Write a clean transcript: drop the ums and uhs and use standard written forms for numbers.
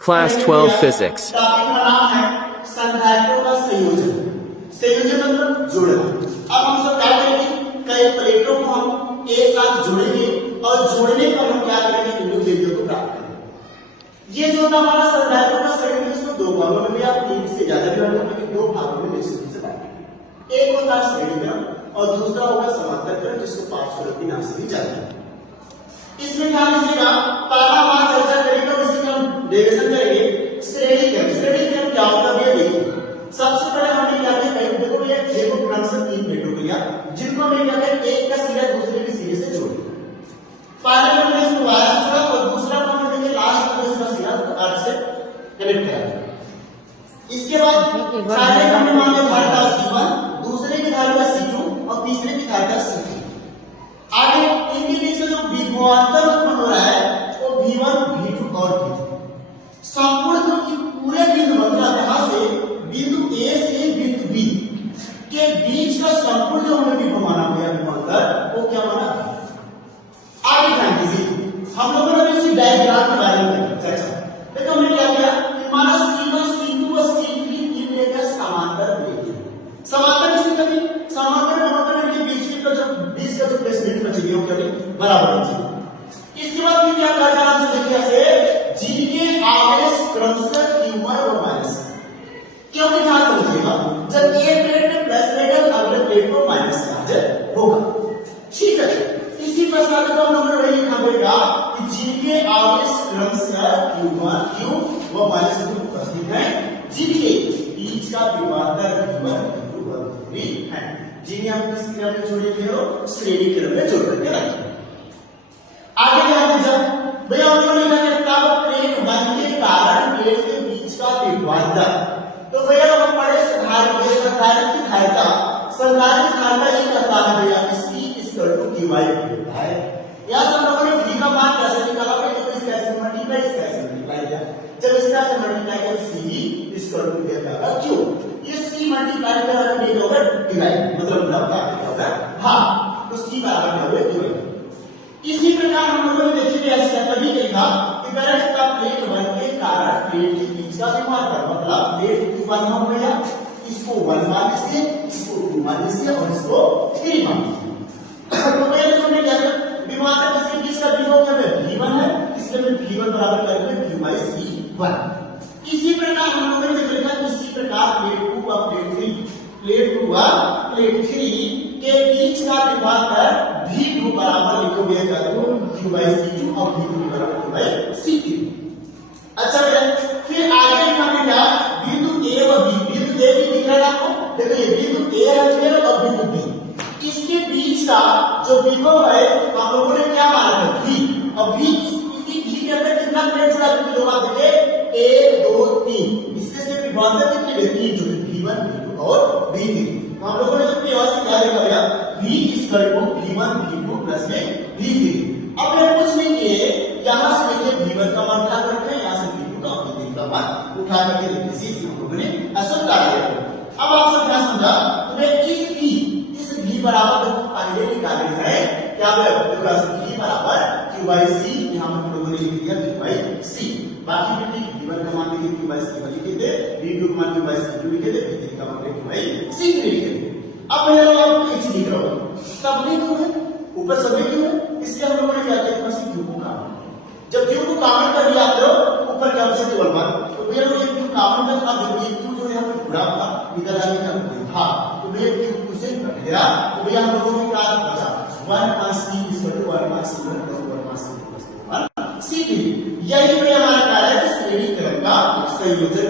Class 12 Physics. Topic का नाम है संधारित्रों का संयोजन। संयोजन मतलब जोड़ना। अब हम सब क्या करेंगे, कई प्लेटों को हम एक साथ जोड़ेंगे और जोड़ने पर हम क्या करेंगे, बिंदु बिंदु को प्राप्त करेंगे। ये जो होता हमारा संधारित्रों का संयोजन, इसको दो भागों में भी आप तीन से ज्यादा भी होगा, लेकिन दो भागों में निश्चित से बांटेंगे। एक होता है श्रेणीक्रम और दूसरा होगा समांतरक्रम, जिसको पार्श्ववर्ती नाम से भी जाना जाता है। इसमें ध्यान दीजिएगा, पहला हम चर्चा करेंगे और इसी का हम डेरिवेशन करेंगे श्रेणीक्रम। श्रेणीक्रम क्या होता है, देखिए सबसे पहले हमने क्या किया, कहीं देखो ये देखो क्रम से तीन प्लेटों को लिया, जिनको हमने क्या किया, एक का सिरा दूसरे के सिरे से जोड़ दिया। पहले हमने इसको वाया से जोड़ा और दूसरा हमने देखिए लास्ट में इसका सिरा अर्थ से कनेक्ट करा दिया। इसके बाद पहले हमने मान लिया धारिता C1, दूसरे की धारिता C2 और तीसरे की धारिता C3। आगे इनके बीच में जो विभवांतर उत्पन्न हो रहा है वो V1, V2 और V3। संपूर्ण जो कि पूरे बिंदु मतलब यहां से बिंदु A से बिंदु B के बीच का संपूर्ण जो हमने विभव माना हुआ विभवांतर, वो क्या माना। आगे ध्यान दीजिए, हम लोगों ने इसी डायग्राम के बारे में चर्चा। देखो हमने क्या किया, हमारा C1, C2 और C3 तीन प्लेट का समांतर प्लेट है। समांतर किसकी कभी समांतर समांतर के बीच का जो प्लेसमेंट बचेगी वो क्या बराबर बचेगी। इसके बाद फिर क्या कहा जाना है, देखिए ऐसे जिनके आवेश क्रमशः q1 और माइनस, क्योंकि ध्यान समझिएगा जब ये प्लेट में प्लस रहेगा अगले प्लेट को माइनस चार्ज होगा। ठीक है, इसी प्रकार का हम लोगों ने लिखा होगा कि जिनके आवेश क्रमशः q1 व माइनस q उपस्थित है, जिनके बीच का विभवांतर v1 है, जिन्हें हम किस क्रम में जोड़ेंगे, श्रेणी क्रम में जोड़ करके रखेंगे। आगे ध्यान दीजिए भैया, हम लोगों ने क्या किया, प्लेट 1 के कारण प्लेट के बीच का विभवांतर, तो भैया हम पढ़े संधारित्र की धारिता, संधारित्र की धारिता ये कहता है भैया C q/dy होता है। या हम लोगों ने v का मान कैसे निकाला, तो इस कैसे मल्टीप्लाई इस कैसे मल्टीप्लाई किया, जब इसका से मल्टीप्लाई किया C देगा q, ये C मल्टीप्लाई कर ये होगा डिवाइड, मतलब क्या होगा हां, तो C बराबर क्या होगा डिवाइड। इसी प्रकार हम लोगों ने देखिए ऐसे कभी लिखा कि करंट का प्लेट 1 के कारण प्लेट के बीच का विभवांतर, मतलब प्लेट q1 हो गया, इसको 1 मान लीजिए, इसको 2 मान लीजिए और इसको 3 मान लीजिए। तो पहले हमने क्या किया, विभवांतर किसके बीच का विभव क्या है, v1 है, इसलिए मैं v1 बराबर करेंगे q/c1। इसी प्रकार हम लोगों ने लिखा, इसी प्रकार प्लेट 2 और प्लेट 2 और प्लेट 3 के बीच का विभवांतर v2 बराबर लिखोगे q/c2 और v2 बराबर q/c3। अच्छा फिर आगे हमने क्या, बिंदु A व B, बिंदु A भी दिख रहा है आपको, देखो ये बिंदु A है फिर और बिंदु B, इसके बीच का जो विभव है हम लोगों ने क्या माना है v, और v इसी v के अंदर कितना प्लेट जुड़ा है, जो बात देखिए 1 2 3, इसके से विभवांतर कितने रहती है, जो v1 v2 और v3। तो हम लोगों ने जो प्रयास किया है v v1 v2 प्लस में v3। अब ये कुछ नहीं किए, यहां से देखिए v1 का मान उठा करके यहां से v2 का v3 का मान उठा करके देखिए इसी हम लोगों ने असल कर दिया। अब आप सब क्या समझा, तो इस v बराबर पहले निकाले है क्या है, देखो v बराबर q/c, यहां हम लोगों ने लिख दिया q/c। बाकी भी v1 का मान लिखे q/c लिखे थे, v2 का मान q/c2 लिखे थे, v3 का मान q/c3 लिखे थे। अब मेरा आप एक चीज लिख रहा हूं, सबने क्यों है ऊपर, सबने क्यों है, इसलिए हम लोगों ने क्या किया, बस q को कॉमन, जब q को कॉमन कर लिया आप लोग ऊपर क्या बचा केवल 1, तो भैया ये q कॉमन का था, देखो ये q जो है हमें पूरा था इधर आने का था, तो भैया q से कट गया, तो भैया हम लोगों ने क्या बचा 1/c = 1/c1 + 1/c2 + 1/c3। यही भैया हमारा कार्य है श्रेणी क्रम का संयोजन।